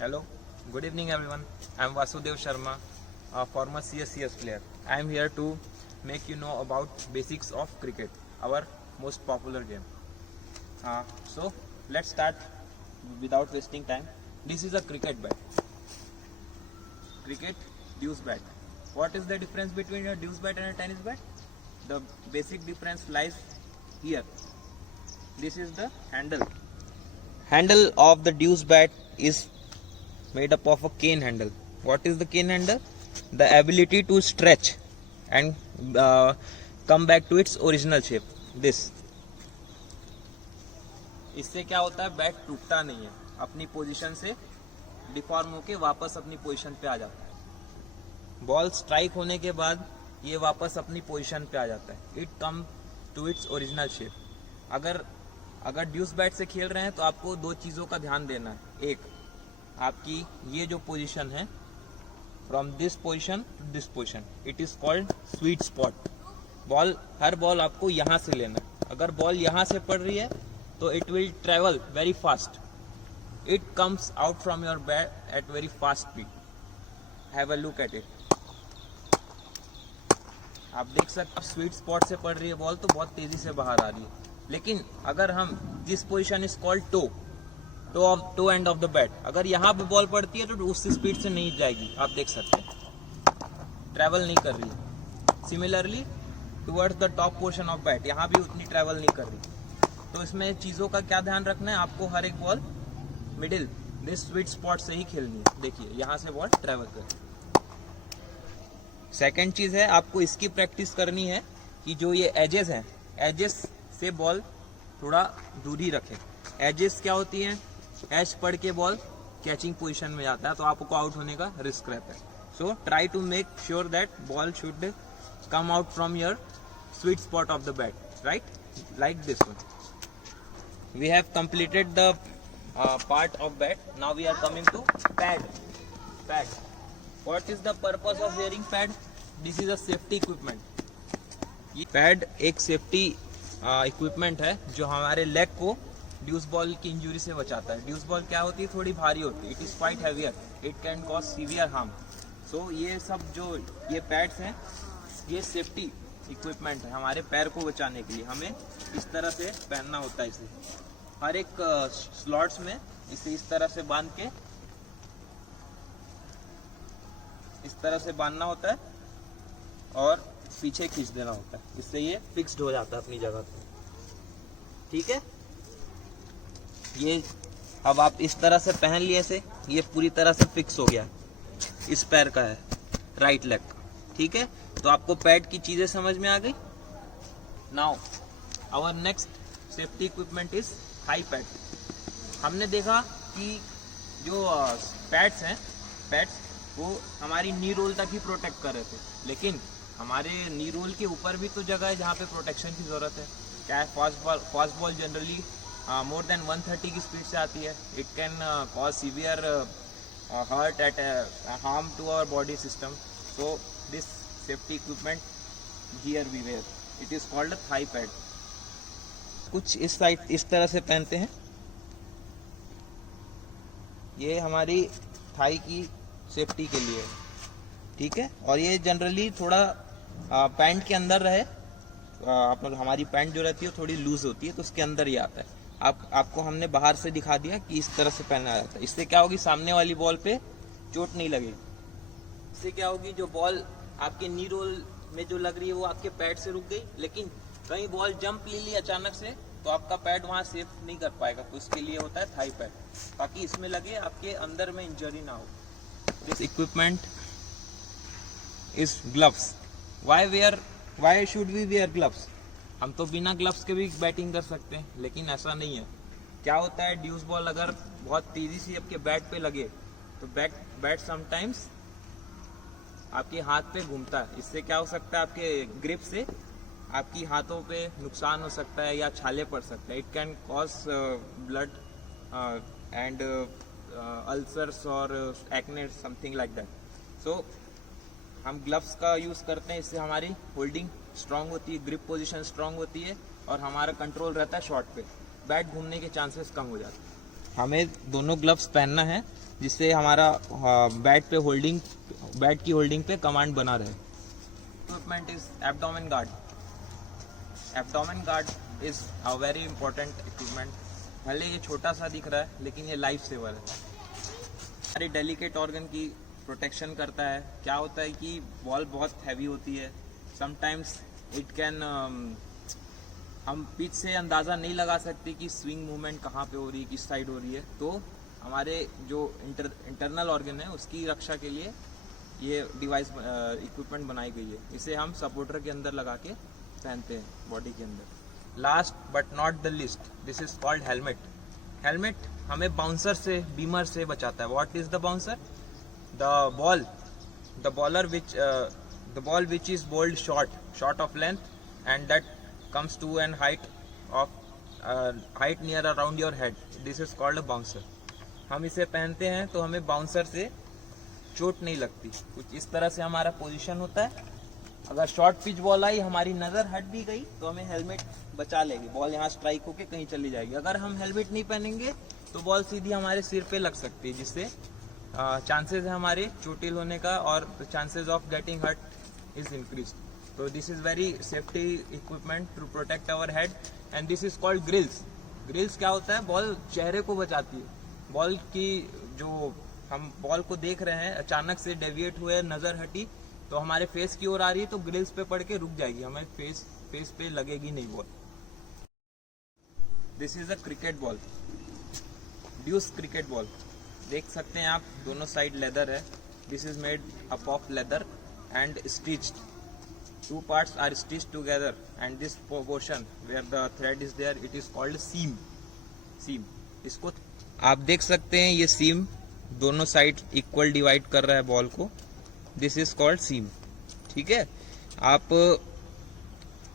Hello, good evening everyone. I am Vasudev Sharma, a former CSCS player. I am here to make you know about basics of cricket, our most popular game. So let's start without wasting time. This is a cricket bat. Cricket deuce bat. What is the difference between a deuce bat and a tennis bat? The basic difference lies here. This is the handle. Handle of the deuce bat is made up of a cane handle. What is the cane handle? The ability to stretch and come back to its original shape. This. इससे क्या होता है, bat टूटता नहीं है, अपनी position से deform होके वापस अपनी पोजीशन पे आ जाता है. बॉल स्ट्राइक होने के बाद ये वापस अपनी पोजीशन पे आ जाता है. It come to its original shape. अगर ड्यूस बैट से खेल रहे हैं तो आपको दो चीज़ों का ध्यान देना है. एक, आपकी ये जो पोजीशन है, from this position to this position, it is called sweet spot. हर बॉल आपको यहाँ से लेना है. अगर बॉल यहाँ से पड़ रही है तो it will travel very fast. It comes out from your bat at very fast speed. Have a look at it. आप देख सकते हैं स्वीट स्पॉट से पड़ रही है बॉल तो बहुत तेजी से बाहर आ रही है. लेकिन अगर हम this position is called toe end of the bat, अगर यहाँ पे बॉल पड़ती है तो उस स्पीड से नहीं जाएगी. आप देख सकते हैं ट्रैवल नहीं कर रही है. Similarly towards the top portion of bat, यहाँ भी उतनी ट्रैवल नहीं कर रही. तो इसमें चीज़ों का क्या ध्यान रखना है, आपको हर एक ball middle this sweet spot से ही खेलनी है. देखिए यहाँ से बॉल ट्रैवल कर. सेकेंड चीज़ है, आपको इसकी प्रैक्टिस करनी है कि जो ये एजेस हैं, एजेस से बॉल थोड़ा दूरी रखें. एजेस क्या होती हैं, एज पड़ के बॉल कैचिंग पोजीशन में जाता है तो आपको आउट होने का रिस्क रहता है. So try to make sure that ball should come out from your sweet spot of the bat, right, like this one. We have completed the part of bat. Now we are coming to pad. What is the purpose of wearing pad? This is a safety equipment. ये pad एक safety equipment है जो हमारे leg को ड्यूस ball की injury से बचाता है. ड्यूस बॉल क्या होती है, थोड़ी भारी होती है. It is quite heavier. It can cause severe harm. So ये सब जो ये pads हैं, ये safety इक्विपमेंट है हमारे पैर को बचाने के लिए. हमें इस तरह से पहनना होता है. इसे हर एक स्लॉट्स में इसे इस तरह से बांध के इस तरह से बांधना होता है और पीछे खींच देना होता है. इससे ये फिक्स्ड हो जाता है अपनी जगह पे. ठीक है, ये अब आप इस तरह से पहन लिए इसे, ये पूरी तरह से फिक्स हो गया. इस पैर का है, राइट लेग का. ठीक है, तो आपको पैड की चीजें समझ में आ गई. Now our next safety equipment is thigh pad. हमने देखा कि जो पैड्स हैं, पैड्स वो हमारी नी रोल तक ही प्रोटेक्ट कर रहे थे. लेकिन हमारे नी रोल के ऊपर भी तो जगह है जहाँ पे प्रोटेक्शन की ज़रूरत है. क्या है, fast ball generally more than 130 की स्पीड से आती है. It can cause severe hurt at harm to our body system. So this safety equipment here we wear, it is called thigh pad. कुछ इस साइड इस तरह से पहनते हैं. ये हमारी थाई की सेफ्टी के लिए. ठीक है, और ये जनरली थोड़ा पैंट के अंदर रहे. हमारी पैंट जो रहती है थोड़ी लूज होती है तो उसके अंदर ही आता है. आपको हमने बाहर से दिखा दिया कि इस तरह से पहना जाता है. इससे क्या होगी, सामने वाली बॉल पे चोट नहीं लगेगी. इससे क्या होगी, जो बॉल आपके नी रोल में जो लग रही है वो आपके पैड से रुक गई. लेकिन कहीं बॉल जंप ले ली अचानक से तो आपका पैड वहाँ सेफ नहीं कर पाएगा. तो इसके लिए होता है थाई पैड, ताकि इसमें लगे आपके अंदर में इंजरी ना हो. This equipment is gloves. Why should we wear gloves? हम तो बिना ग्लव्स के भी बैटिंग कर सकते हैं, लेकिन ऐसा नहीं है. क्या होता है, ड्यूस बॉल अगर बहुत तेजी से आपके बैट पे लगे तो बैट समटाइम्स आपके हाथ पे घूमता है. इससे क्या हो सकता है, आपके ग्रिप से आपकी हाथों पे नुकसान हो सकता है या छाले पड़ सकता है. It can cause blood and ulcers और एक्ने, समथिंग लाइक दैट. सो हम ग्लव्स का यूज़ करते हैं. इससे हमारी होल्डिंग स्ट्रांग होती है, ग्रिप पोजीशन स्ट्रांग होती है और हमारा कंट्रोल रहता है शॉट पे. बैट घूमने के चांसेस कम हो जाते हैं. हमें दोनों ग्लव्स पहनना है जिससे हमारा बैट की होल्डिंग पे कमांड बना रहे। Equipment is abdomen guard. Abdomen guard is a very important equipment. भले ये छोटा सा दिख रहा है लेकिन ये लाइफ सेवर है। हमारे डेलिकेट ऑर्गन की प्रोटेक्शन करता है। क्या होता है कि बॉल बहुत हैवी होती है, समटाइम्स इट कैन हम पिच से अंदाज़ा नहीं लगा सकते कि स्विंग मूवमेंट कहाँ पे हो रही है, किस साइड हो रही है। तो हमारे जो इंटरनल ऑर्गन है उसकी रक्षा के लिए ये डिवाइस इक्विपमेंट बनाई गई है। इसे हम सपोर्टर के अंदर लगा के पहनते हैं बॉडी के अंदर। Last but not the list, this is called helmet. Helmet हमें बाउंसर से, बीमर से बचाता है। What is the bouncer? The ball which is bowled short of length and that comes to an height near around your head. This is called a bouncer. हम इसे पहनते हैं तो हमें बाउंसर से चोट नहीं लगती। कुछ इस तरह से हमारा पोजीशन होता है। अगर शॉर्ट पिच बॉल आई, हमारी नज़र हट भी गई तो हमें हेलमेट बचा लेगी। बॉल यहाँ स्ट्राइक होके कहीं चली जाएगी। अगर हम हेलमेट नहीं पहनेंगे तो बॉल सीधी हमारे सिर पे लग सकती है, जिससे चांसेस है हमारे चोटिल होने का और chances of getting hurt is increase. So this is very safety equipment to protect our head and this is called grills. Grills क्या होता है? बॉल चेहरे को बचाती है। बॉल की जो हम बॉल को देख रहे हैं, अचानक से डेविएट हुए, नजर हटी तो हमारे फेस की ओर आ रही है तो ग्रिल्स पे पड़ के रुक जाएगी, हमें फेस पे लगेगी नहीं ball. This is a cricket ball, deuce cricket ball. देख सकते हैं आप, दोनों साइड लेदर है। This is made up of leather and stitched. Two parts are stitched together and this portion where the thread is there, it is called seam. इसको आप देख सकते हैं, ये सीम दोनों साइड इक्वल डिवाइड कर रहा है बॉल को। दिस इज कॉल्ड सीम। ठीक है, आप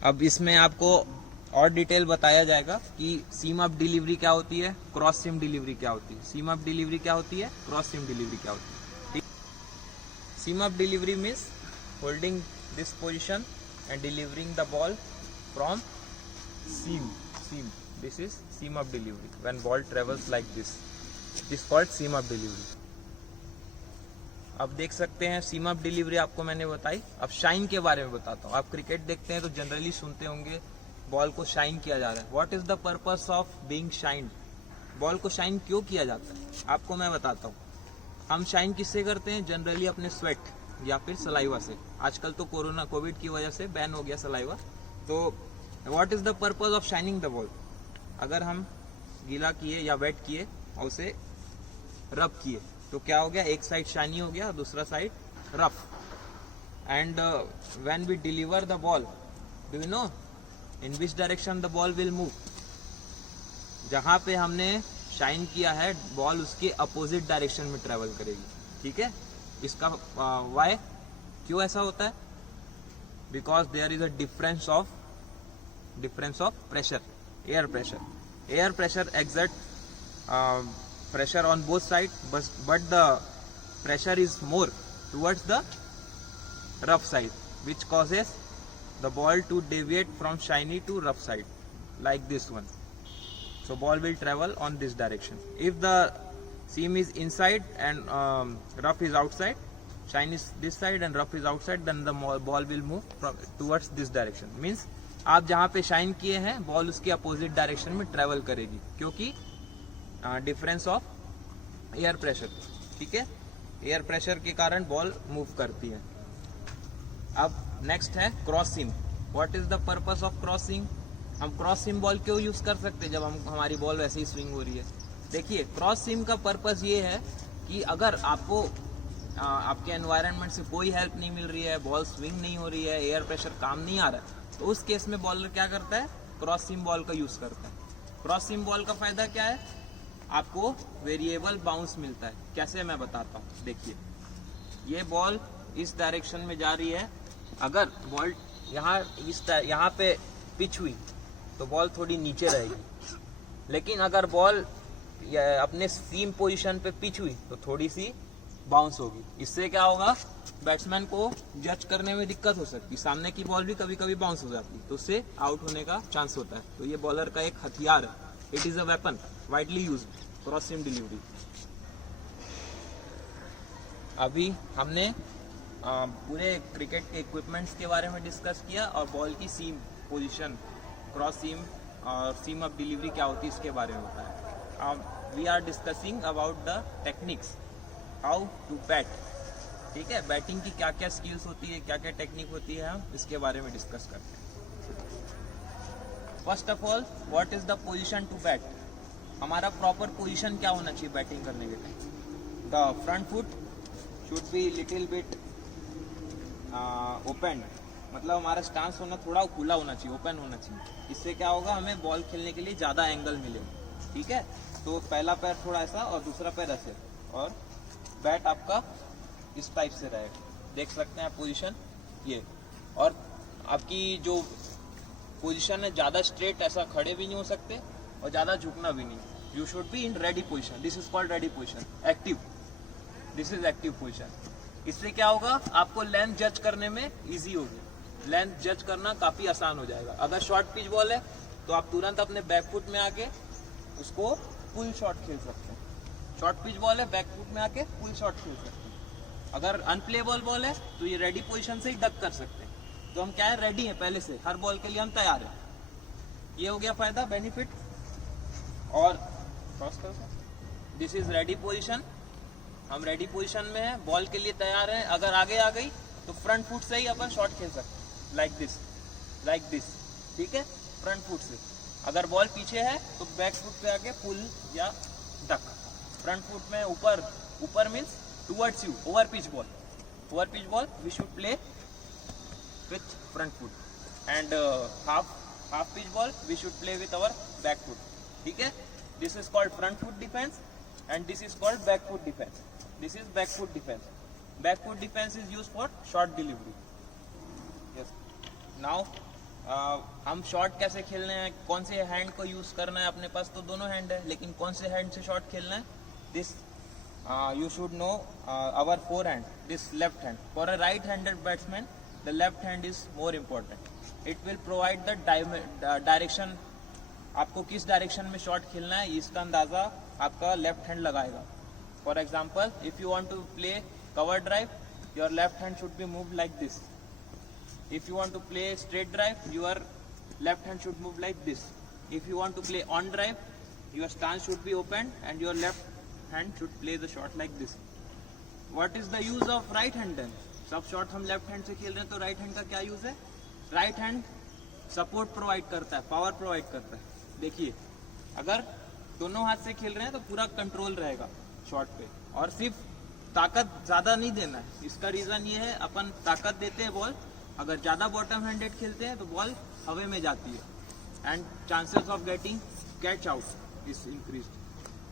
अब इसमें आपको और डिटेल बताया जाएगा कि सीम अप डिलीवरी क्या होती है, क्रॉस सीम डिलीवरी क्या होती है। सीम अप डिलीवरी क्या होती है, क्रॉस सीम डिलीवरी क्या होती है। Seam up delivery means holding this position and delivering the ball from seam. This is seam up delivery. When ball travels like this, it is called seam up delivery. अब देख सकते हैं सीम up delivery आपको मैंने बताई। अब shine के बारे में बताता हूँ। आप क्रिकेट देखते हैं तो जनरली सुनते होंगे बॉल को शाइन किया जा रहा है। What is the purpose of being shined? Ball को शाइन क्यों किया जाता है आपको मैं बताता हूँ। हम शाइन किससे करते हैं? जनरली अपने स्वेट या फिर सलाइवा से। आजकल तो कोविड की वजह से बैन हो गया सलाइवा। तो what is the purpose of shining the ball? अगर हम गीला किए या वेट किए और उसे रब किए तो क्या हो गया? एक साइड शाइनी हो गया, दूसरा side rough. And when we deliver the ball, do you know in which direction the ball will move? जहां पे हमने शाइन किया है बॉल उसके अपोजिट डायरेक्शन में ट्रेवल करेगी। ठीक है, इसका वाई क्यों ऐसा होता है? Because there is a difference of pressure, air pressure exert pressure on both sides, but the pressure is more towards the rough side, which causes the ball to deviate from shiny to rough side, like this one. So ball will travel on this direction. If the seam is inside and rough is outside, shine is this side and rough is outside, then the ball will move towards this direction. Means आप जहाँ पे shine किए हैं ball उसके opposite direction में travel करेगी, क्योंकि difference of air pressure. ठीक है, एयर प्रेशर के कारण बॉल मूव करती है। अब नेक्स्ट है cross seam. What is the purpose of cross seam? हम क्रॉस सीम बॉल क्यों यूज कर सकते हैं जब हमारी बॉल वैसे ही स्विंग हो रही है? देखिए, क्रॉस सीम का पर्पस ये है कि अगर आपको आपके एनवायरनमेंट से कोई हेल्प नहीं मिल रही है, बॉल स्विंग नहीं हो रही है, एयर प्रेशर काम नहीं आ रहा है, तो उस केस में बॉलर क्या करता है? क्रॉस सीम बॉल का यूज करता है। क्रॉस सीम बॉल का फायदा क्या है? आपको वेरिएबल बाउंस मिलता है। कैसे, मैं बताता हूँ। देखिए, ये बॉल इस डायरेक्शन में जा रही है। अगर बॉल यहाँ पे पिच हुई तो बॉल थोड़ी नीचे रहेगी, लेकिन अगर बॉल अपने सीम पोजीशन पे पिच हुई तो थोड़ी सी बाउंस होगी। इससे क्या होगा? बैट्समैन को जज करने में दिक्कत हो सकती है। सामने की बॉल भी कभी कभी बाउंस हो जाती है तो उससे आउट होने का चांस होता है। तो ये बॉलर का एक हथियार है। It is a weapon widely used, cross seam delivery. अभी हमने पूरे क्रिकेट के इक्विपमेंट्स के बारे में डिस्कस किया और बॉल की सीम पोजीशन, क्रॉस सीम और सीम ऑफ डिलीवरी क्या होती है इसके बारे में बताया। We are discussing about the techniques, how to bat. ठीक है, बैटिंग की क्या क्या स्किल्स होती है, क्या क्या टेक्निक होती है, हम इसके बारे में डिस्कस करते हैं। First of all, what is the position to bat. हमारा प्रॉपर पोजीशन क्या होना चाहिए बैटिंग करने के time. The front foot should be little bit open, मतलब हमारा स्टांस होना थोड़ा खुला होना चाहिए, ओपन होना चाहिए। इससे क्या होगा, हमें बॉल खेलने के लिए ज़्यादा एंगल मिलेगा। ठीक है, तो पहला पैर थोड़ा ऐसा और दूसरा पैर ऐसे, और बैट आपका इस टाइप से रहेगा। देख सकते हैं आप पोजीशन ये, और आपकी जो पोजीशन है ज़्यादा स्ट्रेट ऐसा खड़े भी नहीं हो सकते और ज़्यादा झुकना भी नहीं। You should be in ready position, this is called ready position. Active, this is active position. इससे क्या होगा, आपको लेंथ जज करने में इजी होगी, लेंथ जज करना काफ़ी आसान हो जाएगा। अगर शॉर्ट पिच बॉल है तो आप तुरंत अपने बैक फुट में आके उसको पुल शॉट खेल सकते हैं। शॉर्ट पिच बॉल है, बैक फुट में आके पुल शॉट खेल सकते हैं। अगर अनप्लेबल बॉल है तो ये रेडी पोजीशन से ही डक कर सकते हैं। तो हम क्या है, रेडी हैं पहले से, हर बॉल के लिए हम तैयार हैं। ये हो गया फायदा, बेनिफिट। और दिस इज रेडी पोजीशन, हम रेडी पोजीशन में हैं, बॉल के लिए तैयार हैं। अगर आगे आ गई तो फ्रंट फुट से ही अपन शॉट खेल सकते हैं, लाइक दिस। ठीक है, फ्रंट फुट से। अगर बॉल पीछे है तो बैक फुट पे आके पुल या डक। फ्रंट फुट में ऊपर means towards you, over pitch ball we should play with front foot. And half pitch ball we should play with our back foot. ठीक है, this is called front foot defence and this is called back foot defense. This is back foot defense. Back foot defense is used for short delivery. Yes. Now हम shot कैसे खेलने हैं, कौन से hand को use करना है। अपने पास तो दोनों हैंड है, लेकिन कौन से हैंड से शॉट खेलना है, this you should know our forehand, this left hand. For a right-handed batsman, the left hand is more important. It will provide the direction. आपको किस डायरेक्शन में शॉट खेलना है इसका अंदाजा आपका लेफ्ट हैंड लगाएगा। For example, if you want to play cover drive, your left hand should be move like this. If you want to play straight drive, your left hand should move like this. If you want to play on drive, your stance should be open and your left hand should play the shot like this. What is the use of right hand then. सब shot हम left hand से खेल रहे हैं, तो right hand का क्या use है। राइट हैंड सपोर्ट प्रोवाइड करता है, पावर प्रोवाइड करता है। देखिए, अगर दोनों हाथ से खेल रहे हैं तो पूरा कंट्रोल रहेगा शॉट पे, और सिर्फ ताकत ज़्यादा नहीं देना है। इसका रीज़न ये है, अपन ताकत देते हैं बॉल, अगर ज़्यादा बॉटम हैंडेड खेलते हैं तो बॉल हवा में जाती है and chances of getting catch out is increase.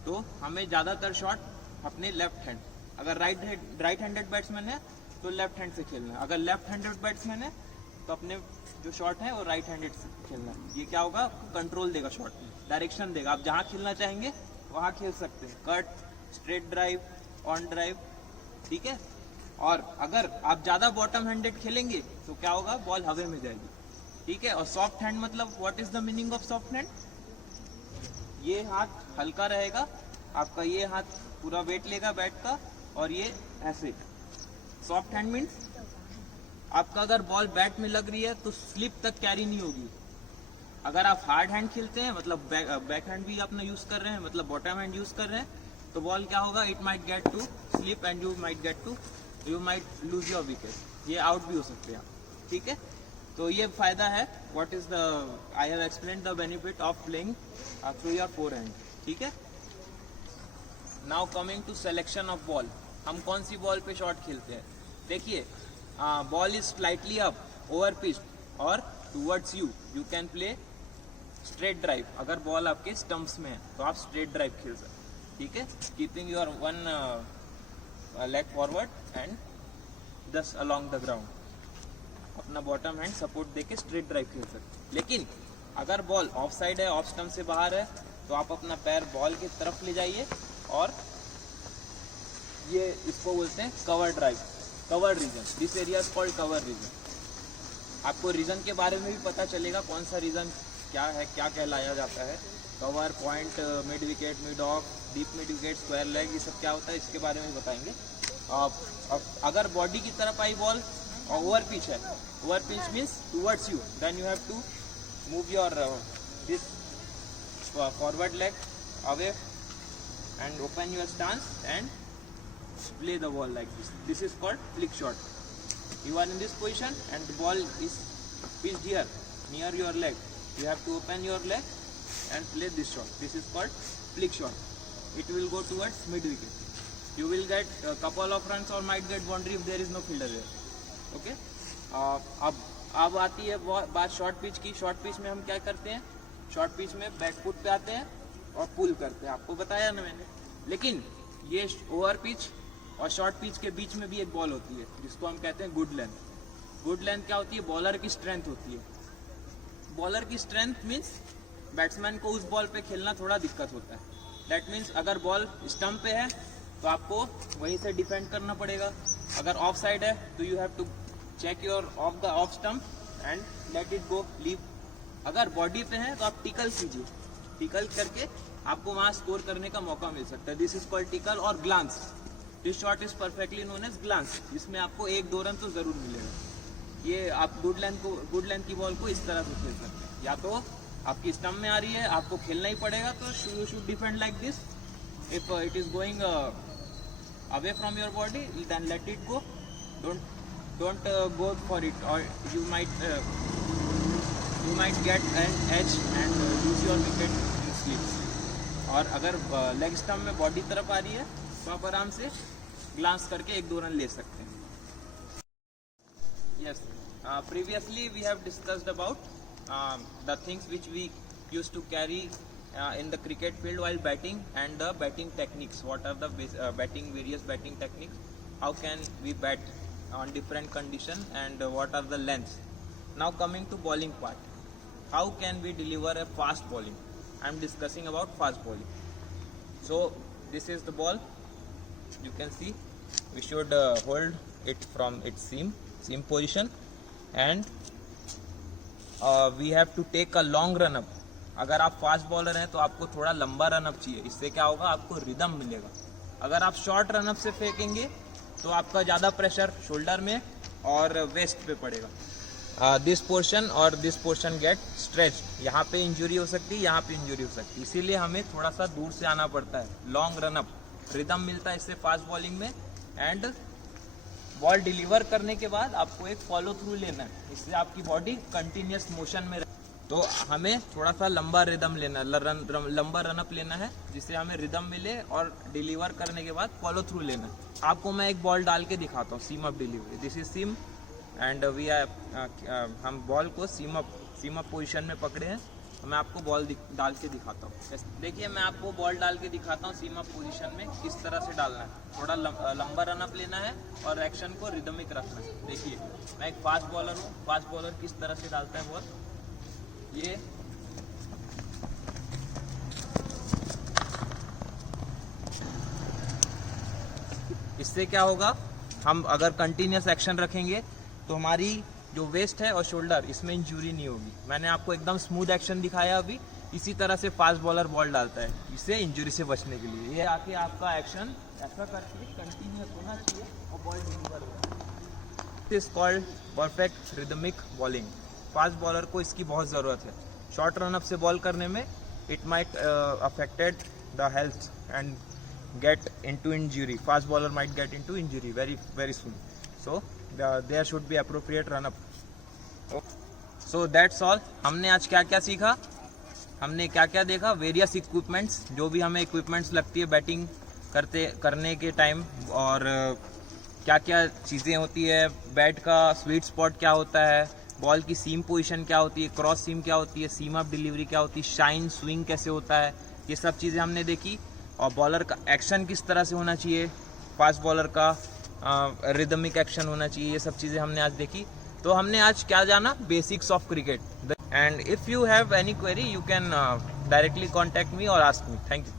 तो हमें ज़्यादातर शॉट अपने लेफ्ट हैंड, अगर राइट हैंडेड बैट्समैन है तो लेफ्ट हैंड से खेलना है, अगर लेफ्ट हैंडेड बैट्समैन है तो अपने जो शॉट है वो राइट हैंडेड से खेलना है। ये क्या होगा, कंट्रोल देगा शॉट में, डायरेक्शन देगा। आप जहाँ खेलना चाहेंगे वहाँ खेल सकते हैं, cut, straight drive, on drive. ठीक है, और अगर आप ज़्यादा बॉटम हैंडेड खेलेंगे तो क्या होगा, बॉल हवे में जाएगी। ठीक है, और सॉफ्ट हैंड मतलब what is the meaning of soft hand. ये हाथ हल्का रहेगा आपका, ये हाथ पूरा वेट लेगा बैट का, और ये ऐसे। सॉफ्ट हैंड मीन्स आपका अगर बॉल बैट में लग रही है तो स्लिप तक कैरी नहीं होगी। अगर आप हार्ड हैंड खेलते हैं, मतलब बैक हैंड भी अपना यूज कर रहे हैं, मतलब बॉटम हैंड यूज कर रहे हैं, तो बॉल क्या होगा, it might get to slip and you might lose your wicket. ये आउट भी हो सकते हैं आप। ठीक है, तो ये फायदा है। What is the, I have explained the benefit of playing through your forehand. ठीक है, now coming to selection of ball. हम कौन सी बॉल पे शॉट खेलते हैं। देखिए, ball is slightly up, over pitched or towards you, you can play straight drive. अगर बॉल आपके स्टंप्स में है तो आप स्ट्रेट ड्राइव खेल सकते हैं। ठीक है, keeping your one leg forward and just along the ground, अपना बॉटम हैंड सपोर्ट देके स्ट्रेट ड्राइव खेल सकते हैं। लेकिन अगर बॉल ऑफ साइड है, ऑफ स्टंप से बाहर है, तो आप अपना पैर बॉल की तरफ ले जाइए और ये इसको बोलते हैं cover drive, cover region. This area is called cover region. आपको रीजन के बारे में भी पता चलेगा, कौन सा रीजन क्या है, क्या कहलाया जाता है। Cover, point, mid wicket, mid of, deep mid wicket, square leg, ये सब क्या होता है इसके बारे में बताएंगे। अगर बॉडी की तरफ आई बॉल और ओवर पिच है, over pitch means towards you, then you have to move your this forward leg away and open your stance and play the ball like this. This is called flick shot. You are in this position and the ball is pitched here near your leg. You have to open your leg and play this shot. This is called flick shot. It will go towards mid wicket. You will get a couple of runs or might get boundary if there is no fielder there. Okay. अब आती है बात short pitch की. Short pitch में हम क्या करते हैं? शॉर्ट पिच में बैक फुट पे आते हैं और पुल करते हैं. आपको बताया ना मैंने. लेकिन ये ओवर पिच और शॉर्ट पिच के बीच में भी एक बॉल होती है जिसको हम कहते हैं गुड लेंथ. गुड लेंथ क्या होती है? बॉलर की स्ट्रेंथ होती है. बॉलर की स्ट्रेंथ मीन्स बैट्समैन को उस बॉल पे खेलना थोड़ा दिक्कत होता है. दैट मीन्स अगर बॉल स्टंप पे है तो आपको वहीं से डिफेंड करना पड़ेगा. अगर ऑफ साइड है तो you have to check your off stump and let it go leave. अगर बॉडी पे है तो आप टिकल कीजिए. टिकल करके आपको वहां स्कोर करने का मौका मिल सकता है. दिस इज कॉल्ड टिकल और glance. This shot is perfectly known as glance. इसमें आपको 1-2 रन तो जरूर मिलेगा. ये आप गुड लेंथ की बॉल को इस तरह से खेल सकते हैं. या तो आपकी स्टंप में आ रही है, आपको खेलना ही पड़ेगा, तो you should defend like this. If it is going away from your body then let it go. Don't go for it or you might get an edge and lose your wicket in slip. और अगर leg stump में body तरफ आ रही है तो आप आराम से ग्लांस करके 1-2 रन ले सकते हैं. Yes, previously we have discussed about the things which we used to carry in the cricket field while batting and the batting techniques. What are the various batting techniques? How can we bat on different condition and what are the lengths? Now coming to bowling part. How can we deliver a fast bowling? I am discussing about fast bowling. So this is the ball. You can see we should hold it from its seam position and we have to take a long run up. अगर आप fast bowler हैं तो आपको थोड़ा लंबा run up चाहिए. इससे क्या होगा? आपको रिदम मिलेगा. अगर आप शॉर्ट रन अप से फेंकेंगे तो आपका ज़्यादा प्रेशर शोल्डर में और वेस्ट पे पड़ेगा. दिस पोर्शन और दिस पोर्शन गेट स्ट्रेच. यहाँ पे इंजरी हो सकती है, यहाँ पे इंजरी हो सकती है. इसीलिए हमें थोड़ा सा दूर से आना पड़ता है. लॉन्ग रन अप रिदम मिलता है इससे फास्ट बॉलिंग में. एंड बॉल डिलीवर करने के बाद आपको एक फॉलो थ्रू लेना है. इससे आपकी बॉडी कंटिन्यूस मोशन में तो हमें थोड़ा सा लंबा रिदम लेना, लंबा रनअप लेना है जिससे हमें रिदम मिले और डिलीवर करने के बाद फॉलो थ्रू लेना है. आपको मैं एक बॉल डाल के दिखाता हूँ. Seam up delivery. This is seam and we are हम बॉल को सीम अप पोजिशन में पकड़े हैं. मैं आपको बॉल डाल के दिखाता हूँ. देखिए मैं आपको बॉल डाल के दिखाता हूँ सीम अप पोजीशन में किस तरह से डालना है. थोड़ा लंबा रन अप लेना है और एक्शन को रिदमिक रखना है. देखिए मैं एक फास्ट बॉलर हूँ. फास्ट बॉलर किस तरह से डालता है बॉल. ये इससे क्या होगा? हम अगर कंटिन्यूस एक्शन रखेंगे तो हमारी जो वेस्ट है और शोल्डर इसमें इंजरी नहीं होगी. मैंने आपको एकदम स्मूथ एक्शन दिखाया अभी. इसी तरह से फास्ट बॉलर बॉल डालता है इससे इंजरी से बचने के लिए. ये आके आपका एक्शन ऐसा करके कंटिन्यूस होना चाहिए और बॉल डिलीवर होगा. This is called perfect rhythmic bowling. Fast bowler को इसकी बहुत ज़रूरत है. शॉर्ट रन अप से बॉल करने में it might affected the health and get into injury. Fast bowler might get into injury very soon. So there should be appropriate run up. So that's all. हमने आज क्या क्या सीखा, हमने क्या क्या देखा. वेरियस इक्विपमेंट्स, जो भी हमें इक्विपमेंट्स लगती है बैटिंग करने के टाइम, और क्या क्या चीज़ें होती है. बैट का स्वीट स्पॉट क्या होता है, बॉल की सीम पोजीशन क्या होती है, क्रॉस सीम क्या होती है, सीम अप डिलीवरी क्या होती है, शाइन स्विंग कैसे होता है. ये सब चीज़ें हमने देखी. और बॉलर का एक्शन किस तरह से होना चाहिए, फास्ट बॉलर का रिदमिक एक्शन होना चाहिए. ये सब चीज़ें हमने आज देखी. तो हमने आज क्या जाना? Basics of cricket. And if you have any query you can directly contact me और आस्क मी. Thank you.